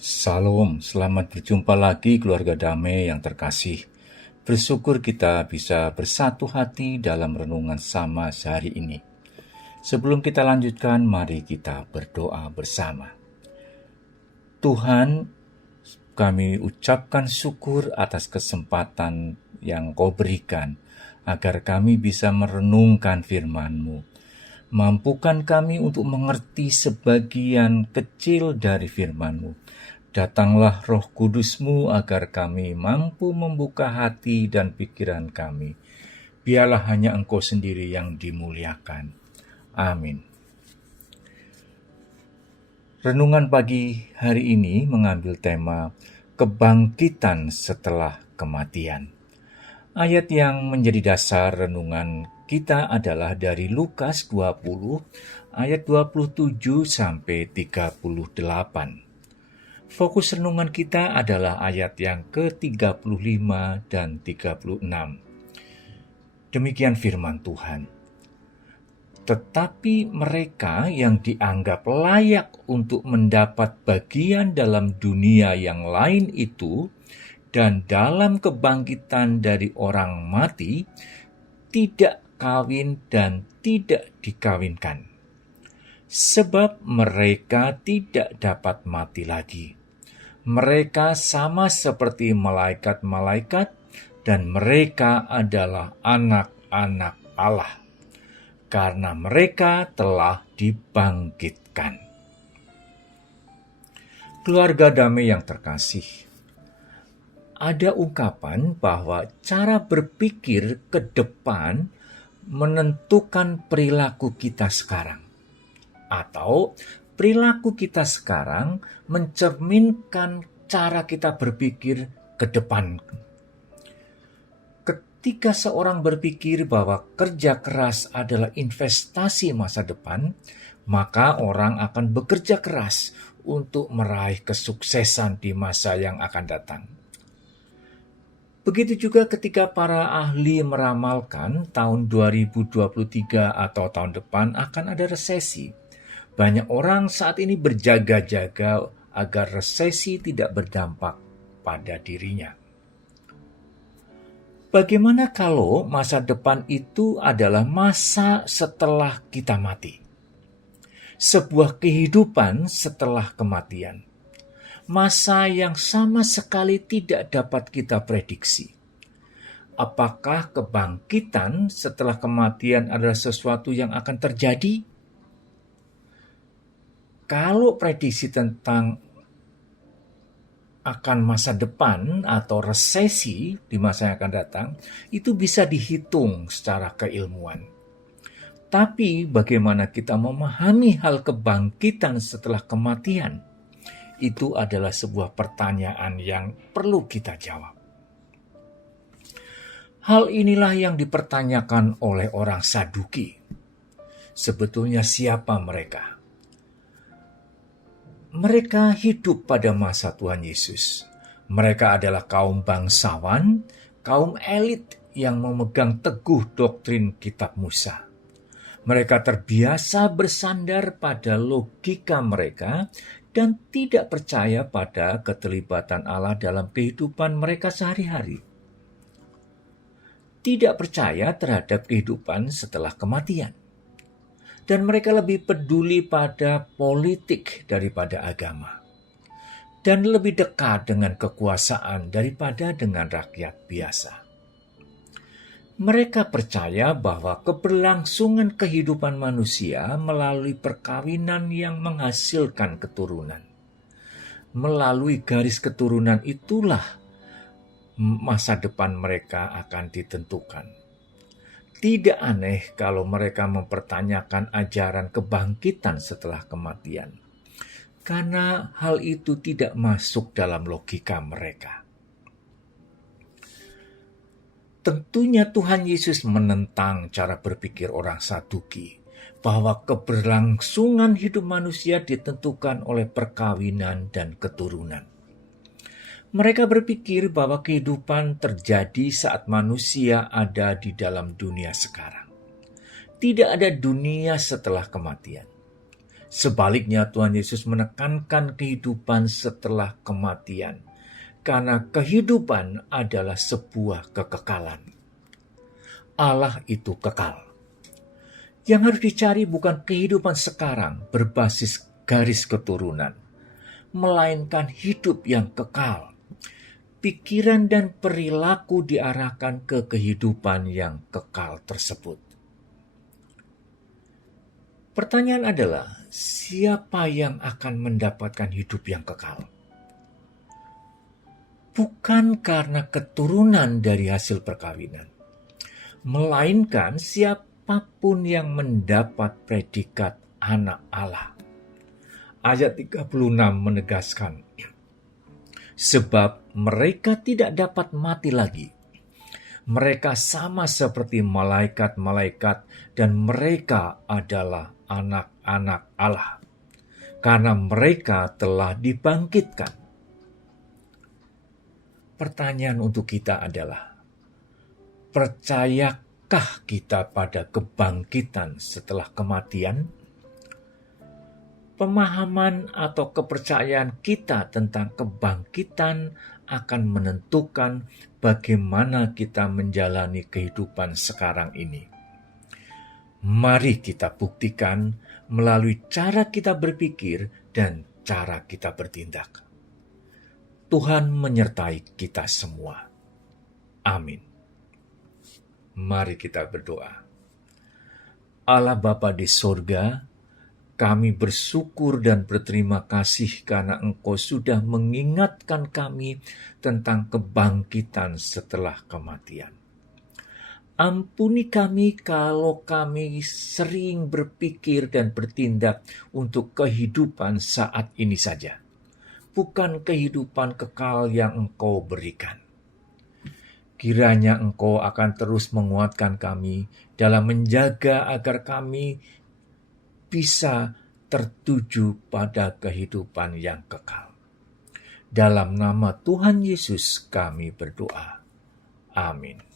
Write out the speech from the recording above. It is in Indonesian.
Salam, selamat berjumpa lagi keluarga damai yang terkasih. Bersyukur kita bisa bersatu hati dalam renungan sama sehari ini. Sebelum kita lanjutkan, mari kita berdoa bersama. Tuhan, kami ucapkan syukur atas kesempatan yang Kau berikan agar kami bisa merenungkan firman-Mu. Mampukan kami untuk mengerti sebagian kecil dari firman-Mu. Datanglah Roh Kudus-Mu agar kami mampu membuka hati dan pikiran kami. Biarlah hanya Engkau sendiri yang dimuliakan. Amin. Renungan pagi hari ini mengambil tema kebangkitan setelah kematian. Ayat yang menjadi dasar renungan kita adalah dari Lukas 20 ayat 27 sampai 38. Fokus renungan kita adalah ayat yang ke-35 dan 36. Demikian firman Tuhan. Tetapi mereka yang dianggap layak untuk mendapat bagian dalam dunia yang lain itu dan dalam kebangkitan dari orang mati tidak kawin dan tidak dikawinkan. Sebab mereka tidak dapat mati lagi. Mereka sama seperti malaikat-malaikat dan mereka adalah anak-anak Allah karena mereka telah dibangkitkan. Keluarga damai yang terkasih, ada ungkapan bahwa cara berpikir ke depan menentukan perilaku kita sekarang. Atau perilaku kita sekarang mencerminkan cara kita berpikir ke depan. Ketika seorang berpikir bahwa kerja keras adalah investasi masa depan, maka orang akan bekerja keras untuk meraih kesuksesan di masa yang akan datang. Begitu juga ketika para ahli meramalkan tahun 2023 atau tahun depan akan ada resesi. Banyak orang saat ini berjaga-jaga agar resesi tidak berdampak pada dirinya. Bagaimana kalau masa depan itu adalah masa setelah kita mati? Sebuah kehidupan setelah kematian. Masa yang sama sekali tidak dapat kita prediksi. Apakah kebangkitan setelah kematian adalah sesuatu yang akan terjadi? Kalau prediksi tentang akan masa depan atau resesi di masa yang akan datang, itu bisa dihitung secara keilmuan. Tapi bagaimana kita memahami hal kebangkitan setelah kematian? Itu adalah sebuah pertanyaan yang perlu kita jawab. Hal inilah yang dipertanyakan oleh orang Saduki. Sebetulnya siapa mereka? Mereka hidup pada masa Tuhan Yesus. Mereka adalah kaum bangsawan, kaum elit yang memegang teguh doktrin kitab Musa. Mereka terbiasa bersandar pada logika mereka dan tidak percaya pada keterlibatan Allah dalam kehidupan mereka sehari-hari. Tidak percaya terhadap kehidupan setelah kematian. Dan mereka lebih peduli pada politik daripada agama. Dan lebih dekat dengan kekuasaan daripada dengan rakyat biasa. Mereka percaya bahwa keberlangsungan kehidupan manusia melalui perkawinan yang menghasilkan keturunan. Melalui garis keturunan itulah masa depan mereka akan ditentukan. Tidak aneh kalau mereka mempertanyakan ajaran kebangkitan setelah kematian, karena hal itu tidak masuk dalam logika mereka. Tentunya Tuhan Yesus menentang cara berpikir orang Saduki, bahwa keberlangsungan hidup manusia ditentukan oleh perkawinan dan keturunan. Mereka berpikir bahwa kehidupan terjadi saat manusia ada di dalam dunia sekarang. Tidak ada dunia setelah kematian. Sebaliknya, Tuhan Yesus menekankan kehidupan setelah kematian, karena kehidupan adalah sebuah kekekalan. Allah itu kekal. Yang harus dicari bukan kehidupan sekarang berbasis garis keturunan, melainkan hidup yang kekal. Pikiran dan perilaku diarahkan ke kehidupan yang kekal tersebut. Pertanyaan adalah, siapa yang akan mendapatkan hidup yang kekal? Bukan karena keturunan dari hasil perkawinan, melainkan siapapun yang mendapat predikat anak Allah. Ayat 36 menegaskan, sebab mereka tidak dapat mati lagi. Mereka sama seperti malaikat-malaikat dan mereka adalah anak-anak Allah, karena mereka telah dibangkitkan. Pertanyaan untuk kita adalah, percayakah kita pada kebangkitan setelah kematian? Pemahaman atau kepercayaan kita tentang kebangkitan akan menentukan bagaimana kita menjalani kehidupan sekarang ini. Mari kita buktikan melalui cara kita berpikir dan cara kita bertindak. Tuhan menyertai kita semua. Amin. Mari kita berdoa. Allah Bapa di sorga, kami bersyukur dan berterima kasih karena Engkau sudah mengingatkan kami tentang kebangkitan setelah kematian. Ampuni kami kalau kami sering berpikir dan bertindak untuk kehidupan saat ini saja, bukan kehidupan kekal yang Engkau berikan. Kiranya Engkau akan terus menguatkan kami dalam menjaga agar kami bisa tertuju pada kehidupan yang kekal. Dalam nama Tuhan Yesus kami berdoa. Amin.